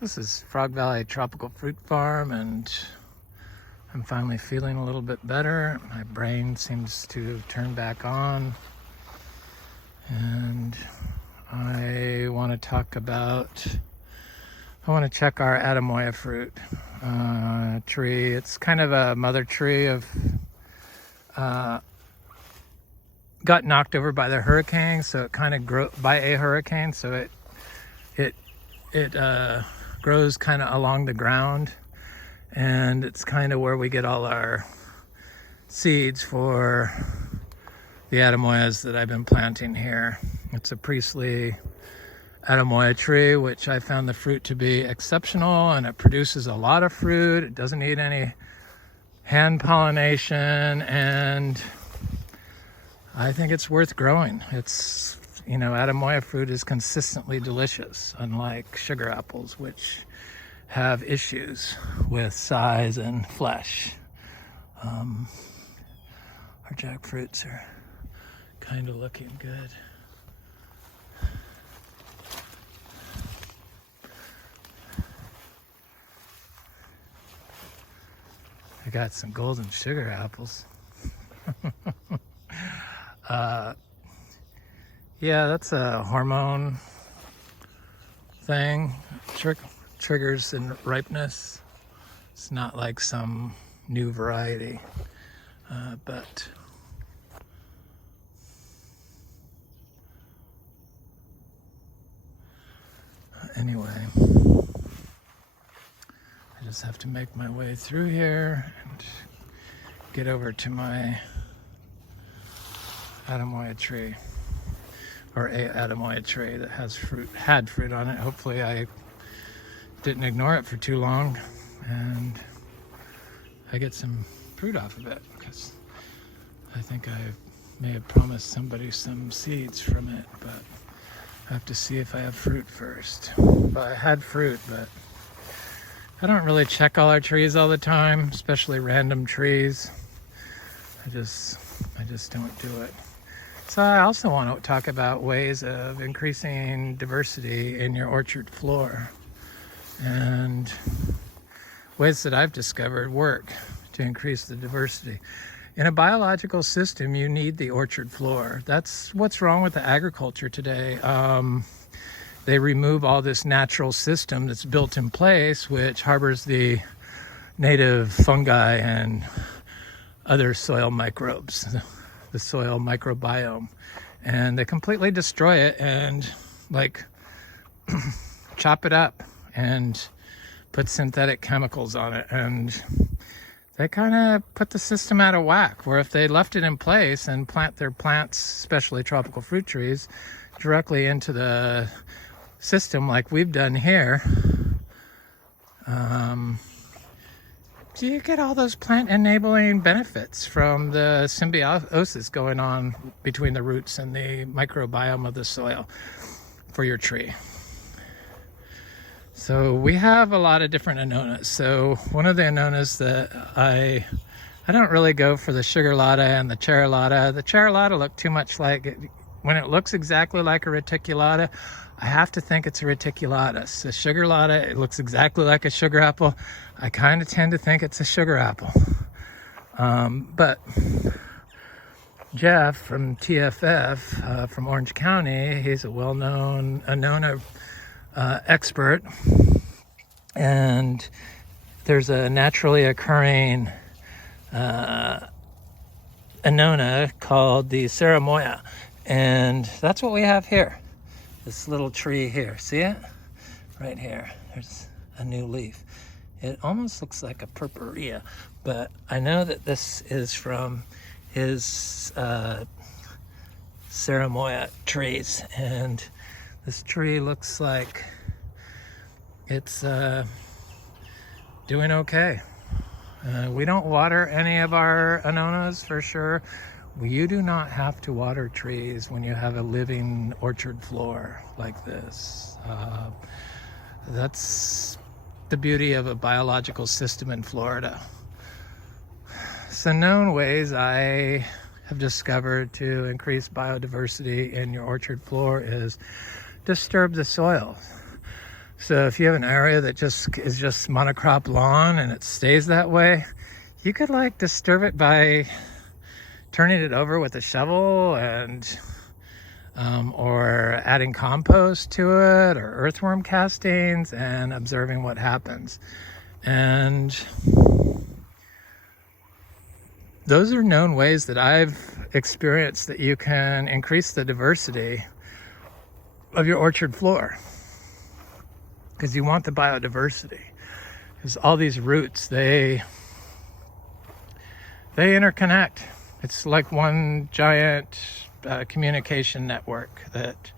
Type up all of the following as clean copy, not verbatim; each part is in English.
This is Frog Valley Tropical Fruit Farm, and I'm finally feeling a little bit better. My brain seems to turn back on, and I want to check our Atemoya fruit tree. It's kind of a mother tree of got knocked over by the hurricane, so it kind of grows kind of along the ground, and it's kind of where we get all our seeds for the Atemoyas that I've been planting here. It's a Priestly Atemoya tree, which I found the fruit to be exceptional, and it produces a lot of fruit. It doesn't need any hand pollination, and I think it's worth growing. Atemoya fruit is consistently delicious, unlike sugar apples, which have issues with size and flesh. Our jackfruits are kind of looking good. I got some golden sugar apples. Yeah, that's a hormone thing. Triggers in ripeness. It's not like some new variety, but anyway, I just have to make my way through here and get over to my Atemoya tree, or a Atemoya tree that had fruit on it. Hopefully I didn't ignore it for too long and I get some fruit off of it, because I think I may have promised somebody some seeds from it, but I have to see if I have fruit first. But I had fruit, but I don't really check all our trees all the time, especially random trees. I just don't do it. So I also want to talk about ways of increasing diversity in your orchard floor, and ways that I've discovered work to increase the diversity. In a biological system, you need the orchard floor. That's what's wrong with the agriculture today. They remove all this natural system that's built in place, which harbors the native fungi and other soil microbes, the soil microbiome, and they completely destroy it and chop it up and put synthetic chemicals on it, and they kind of put the system out of whack, where if they left it in place and plant their plants, especially tropical fruit trees, directly into the system like we've done here, you get all those plant enabling benefits from the symbiosis going on between the roots and the microbiome of the soil for your tree. So we have a lot of different annonas. So one of the annonas that I don't really go for the sugar lotta and the charolata. The charolata look too much like it. When it looks exactly like a reticulata, I have to think it's a reticulatus. The sugar lotta, it looks exactly like a sugar apple. I kind of tend to think it's a sugar apple. But Jeff from TFF, from Orange County, he's a well-known annona expert, and there's a naturally occurring annona called the Atemoya, and that's what we have here. This little tree here, see it? Right here, there's a new leaf. It almost looks like a purpurea, but I know that this is from his Atemoya trees, and this tree looks like it's doing okay. We don't water any of our annonas for sure. You do not have to water trees when you have a living orchard floor like this. That's the beauty of a biological system in Florida. Some known ways I have discovered to increase biodiversity in your orchard floor is disturb the soil. So if you have an area that just is just monocrop lawn and it stays that way, you could like disturb it by turning it over with a shovel and or adding compost to it or earthworm castings and observing what happens. And those are known ways that I've experienced that you can increase the diversity of your orchard floor, because you want the biodiversity, because all these roots, they interconnect. It's like one giant communication network that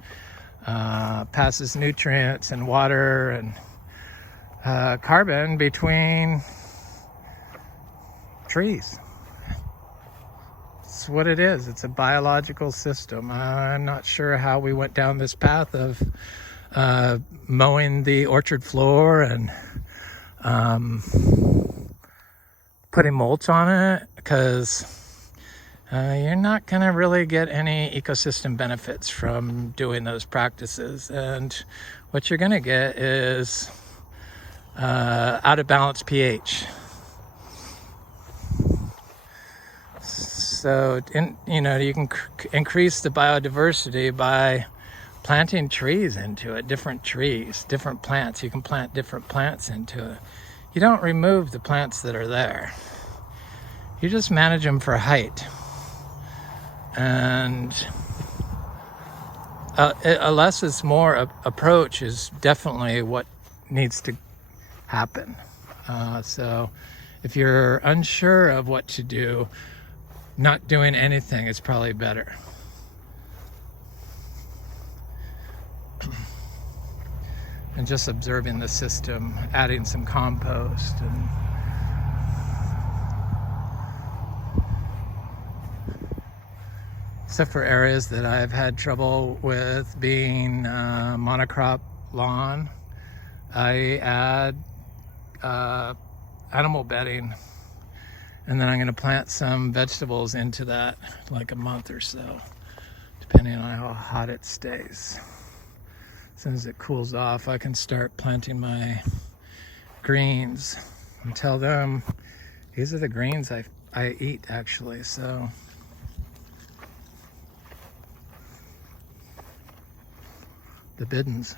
passes nutrients and water and carbon between trees. It's what it is. It's a biological system. I'm not sure how we went down this path of mowing the orchard floor and putting mulch on it, because you're not going to really get any ecosystem benefits from doing those practices. And what you're going to get is out of balance pH. So, you can increase the biodiversity by planting trees into it, different trees, different plants. You can plant different plants into it. You don't remove the plants that are there. You just manage them for height. And a less is more approach is definitely what needs to happen. So if you're unsure of what to do, not doing anything is probably better. And just observing the system, adding some compost, and except for areas that I've had trouble with being monocrop lawn, I add animal bedding, and then I'm going to plant some vegetables into that like a month or so, depending on how hot it stays. As soon as it cools off, I can start planting my greens and tell them these are the greens I eat, actually. So the bidens.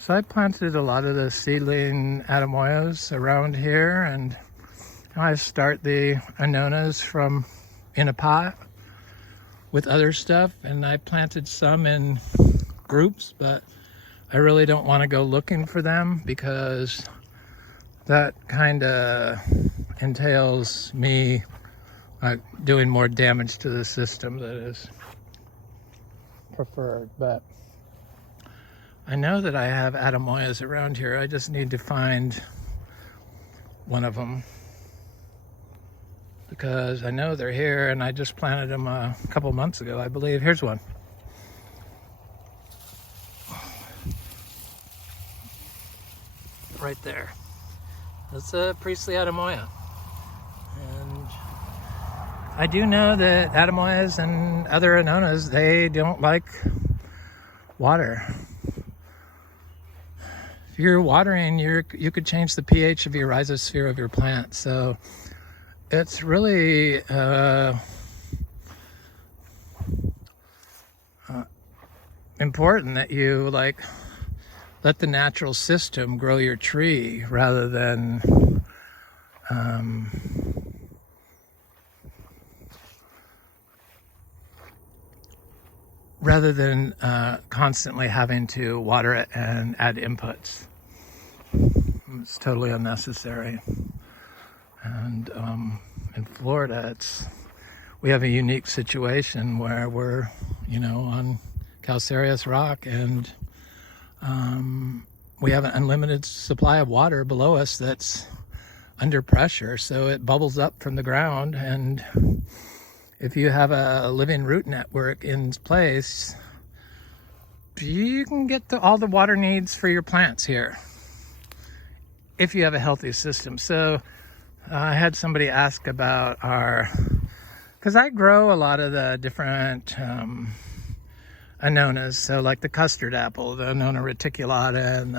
So I planted a lot of the seedling Atemoyas around here, and I start the Anonas from in a pot with other stuff, and I planted some in groups, but I really don't want to go looking for them because that kind of entails me doing more damage to the system that is preferred. But I know that I have Atemoyas around here. I just need to find one of them, because I know they're here, and I just planted them a couple months ago, I believe. Here's one. Right there. That's a Priestly Atemoya. And I do know that Atemoyas and other Anonas, they don't like water. If you're watering, you could change the pH of your rhizosphere of your plant. So it's really important that you let the natural system grow your tree rather than constantly having to water it and add inputs. It's totally unnecessary. And in Florida, we have a unique situation where we're, on calcareous rock, and we have an unlimited supply of water below us that's under pressure, so it bubbles up from the ground. And if you have a living root network in place, you can get all the water needs for your plants here if you have a healthy system. So I had somebody ask about because I grow a lot of the different annonas, so like the custard apple, the Annona reticulata, and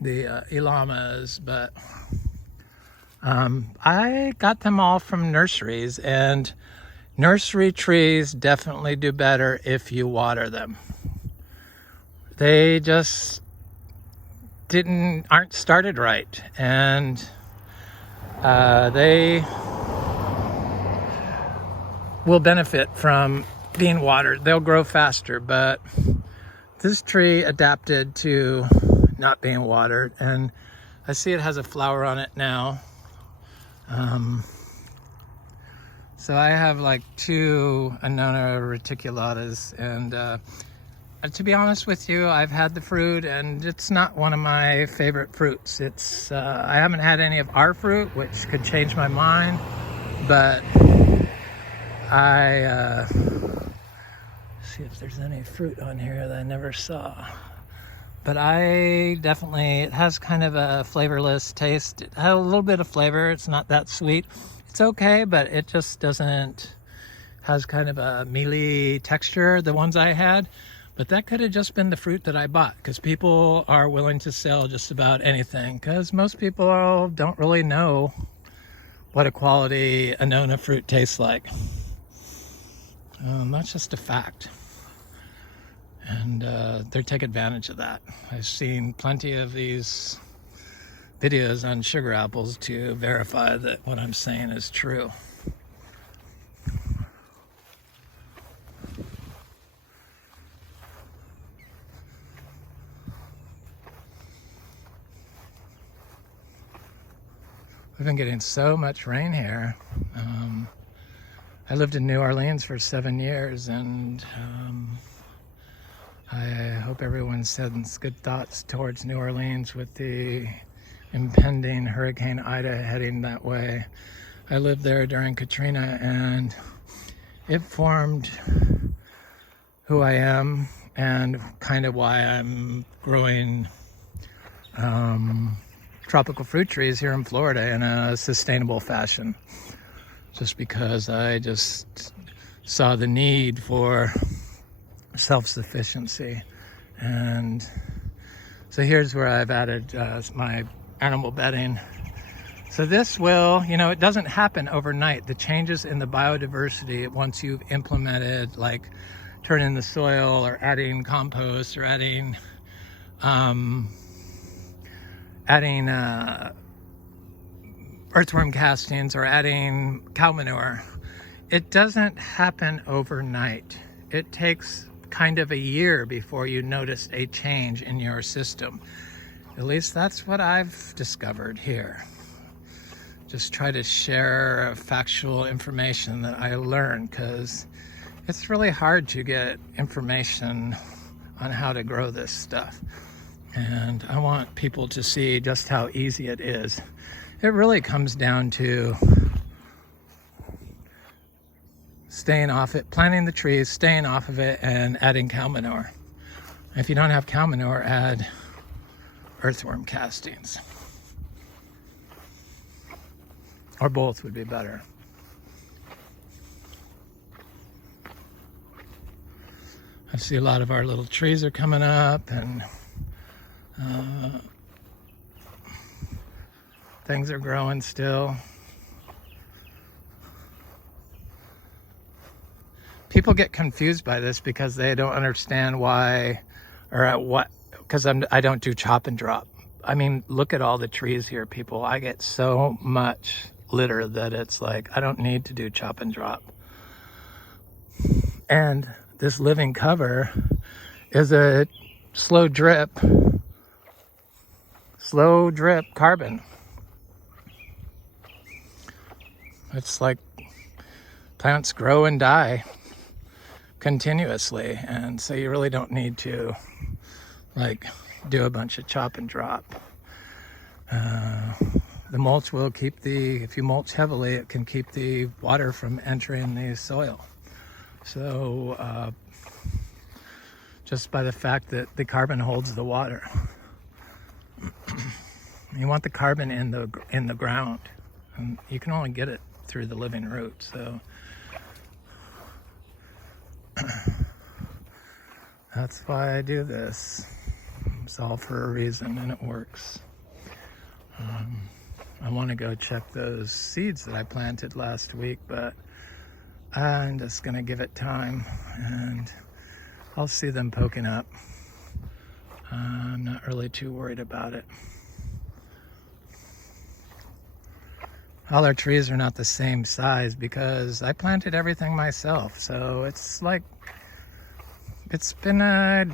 the elamas, but I got them all from nurseries, and nursery trees definitely do better if you water them. They just aren't started right, and they will benefit from being watered. They'll grow faster, but this tree adapted to not being watered, and I see it has a flower on it now. So I have like 2 Annona reticulatas, and to be honest with you, I've had the fruit, and it's not one of my favorite fruits. It's I haven't had any of our fruit, which could change my mind, but I see if there's any fruit on here that I never saw. But I definitely, it has kind of a flavorless taste. It has a little bit of flavor. It's not that sweet. It's okay, but it just doesn't, has kind of a mealy texture, the ones I had. But that could have just been the fruit that I bought, because people are willing to sell just about anything, because most people don't really know what a quality Annona fruit tastes like. That's just a fact. And they take advantage of that. I've seen plenty of these videos on sugar apples to verify that what I'm saying is true. We've been getting so much rain here. I lived in New Orleans for 7 years, and I hope everyone sends good thoughts towards New Orleans with the impending Hurricane Ida heading that way. I lived there during Katrina, and it formed who I am and kind of why I'm growing tropical fruit trees here in Florida in a sustainable fashion. Just because I just saw the need for self-sufficiency. And so here's where I've added my animal bedding. So this will, it doesn't happen overnight. The changes in the biodiversity, once you've implemented, like turning the soil or adding compost or adding earthworm castings or adding cow manure, it doesn't happen overnight. It takes kind of a year before you notice a change in your system. At least that's what I've discovered here. Just try to share factual information that I learned, because it's really hard to get information on how to grow this stuff. And I want people to see just how easy it is. It really comes down to staying off it, planting the trees, staying off of it, and adding cow manure. If you don't have cow manure, add earthworm castings. Or both would be better. I see a lot of our little trees are coming up, and things are growing still. People get confused by this because they don't understand why or at what, because I don't do chop and drop. I mean, look at all the trees here, people. I get so much litter that it's like, I don't need to do chop and drop. And this living cover is a slow drip carbon. It's like plants grow and die continuously, and so you really don't need to like do a bunch of chop and drop. The mulch will keep if you mulch heavily, it can keep the water from entering the soil. So just by the fact that the carbon holds the water. You want the carbon in the ground, and you can only get it through the living root. So That's why I do this. It's all for a reason, and it works. I want to go check those seeds that I planted last week, but I'm just going to give it time, and I'll see them poking up. I'm not really too worried about it. All our trees are not the same size because I planted everything myself. So it's like, it's been a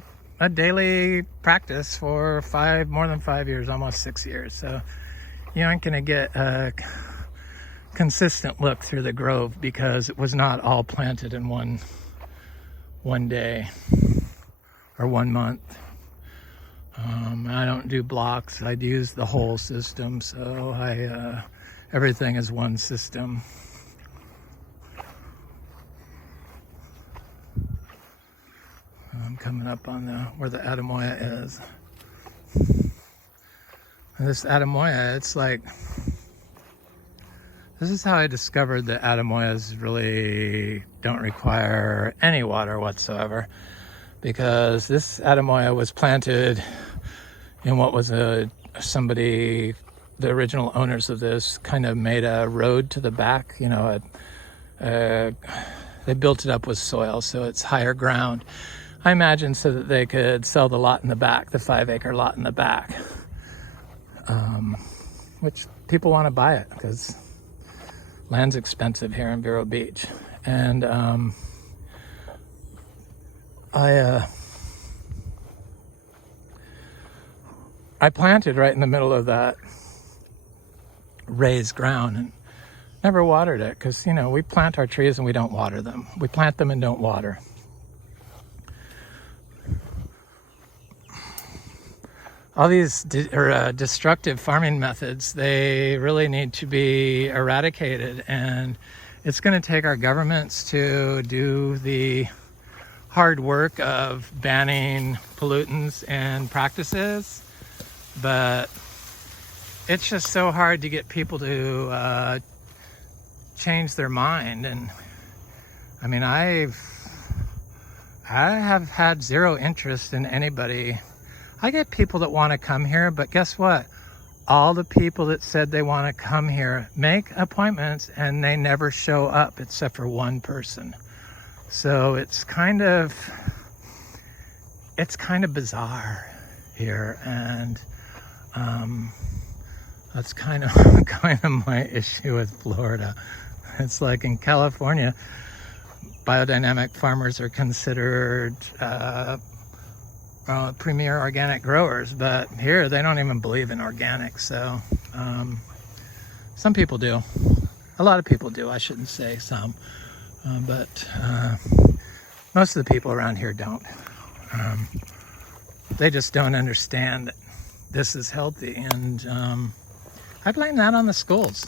daily practice for more than 5 years, almost 6 years. So you aren't going to get a consistent look through the grove because it was not all planted in one day or 1 month. I don't do blocks. I use the whole system. So everything is one system. I'm coming up on where the Atemoya is. And this Atemoya, it's like, this is how I discovered that Atemoyas really don't require any water whatsoever, because this Atemoya was planted in what was somebody, the original owners of this kind of made a road to the back, you know, they built it up with soil, so it's higher ground. I imagine so that they could sell the lot in the back, the 5-acre lot in the back, which people want to buy it because land's expensive here in Vero Beach. And I planted right in the middle of that raised ground and never watered it because, you know, we plant our trees and we don't water them. We plant them and don't water. All these destructive farming methods, they really need to be eradicated, and it's going to take our governments to do the hard work of banning pollutants and practices, but it's just so hard to get people to change their mind. And I mean, I have had zero interest in anybody. I get people that want to come here, but guess what? All the people that said they want to come here make appointments and they never show up except for one person. So it's kind of bizarre here, and that's kind of my issue with Florida. It's like in California, biodynamic farmers are considered premier organic growers, but here they don't even believe in organic. So some people do, a lot of people do, I shouldn't say some, but most of the people around here don't. They just don't understand that this is healthy, and I blame that on the schools.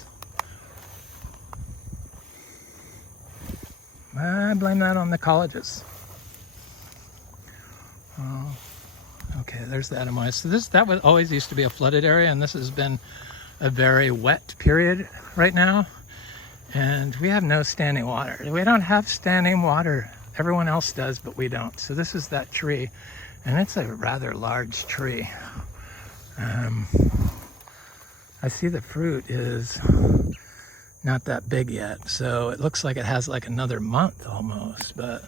I blame that on the colleges. Okay, there's the Atemoya. So that always used to be a flooded area, and this has been a very wet period right now. And we have no standing water. We don't have standing water. Everyone else does, but we don't. So this is that tree, and it's a rather large tree. I see the fruit is not that big yet, so it looks like it has like another month almost, but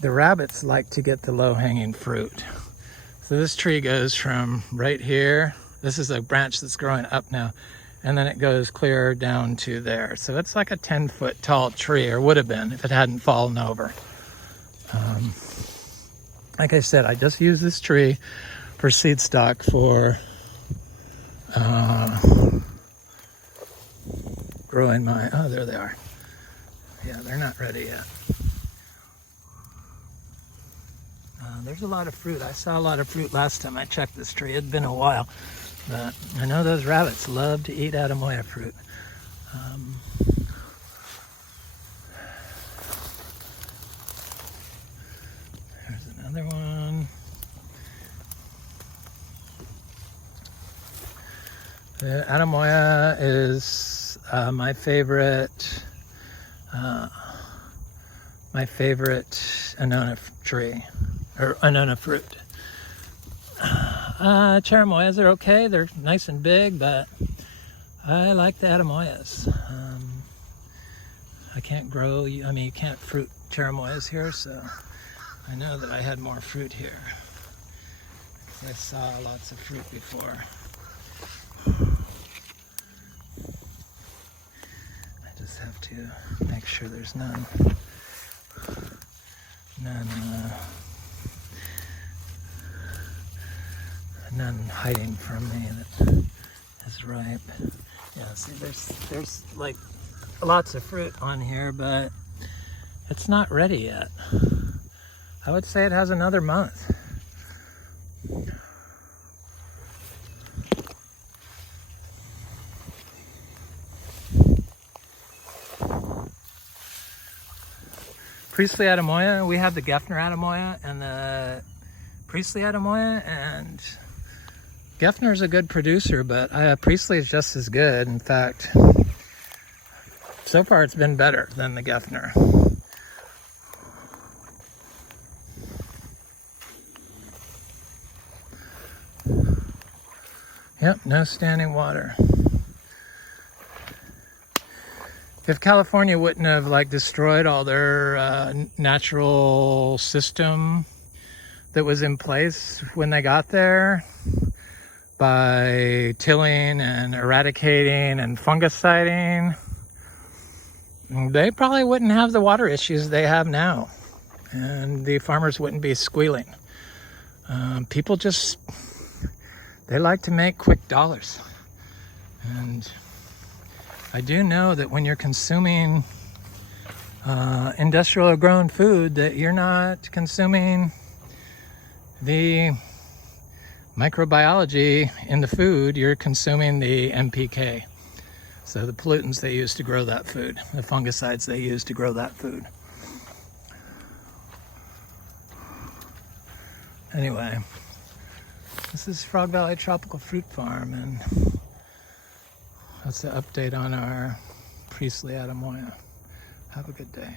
the rabbits like to get the low-hanging fruit. So this tree goes from right here, this is a branch that's growing up now, and then it goes clear down to there. So it's like a 10-foot tall tree, or would have been if it hadn't fallen over. Like I said, I just use this tree for seed stock for growing my, oh, there they are. Yeah, they're not ready yet. There's a lot of fruit. I saw a lot of fruit last time I checked this tree. It'd been a while, but I know those rabbits love to eat Atemoya fruit. There's another one. The Atemoya is my favorite my favorite annona tree, or annona fruit. Cherimoyas are okay. They're nice and big, but I like the Atemoyas. I can't grow, I mean, you can't fruit cherimoyas here, so I know that I had more fruit here. I saw lots of fruit before. I just have to make sure there's none hiding from me that is ripe. Yeah, see, there's like lots of fruit on here, but it's not ready yet. I would say it has another month. Priestly Atemoya, we have the Gefner Atemoya and the Priestly Atemoya, and Gefner is a good producer, but Priestly is just as good. In fact, so far it's been better than the Gefner. Yep, no standing water. If California wouldn't have like destroyed all their natural system that was in place when they got there by tilling and eradicating and fungiciding, they probably wouldn't have the water issues they have now, and the farmers wouldn't be squealing. People just, they like to make quick dollars. And I do know that when you're consuming industrial grown food, that you're not consuming the microbiology in the food, you're consuming the NPK. So the pollutants they use to grow that food, the fungicides they use to grow that food. Anyway, this is Frog Valley Tropical Fruit Farm, and that's the update on our Priestly Atemoya. Have a good day.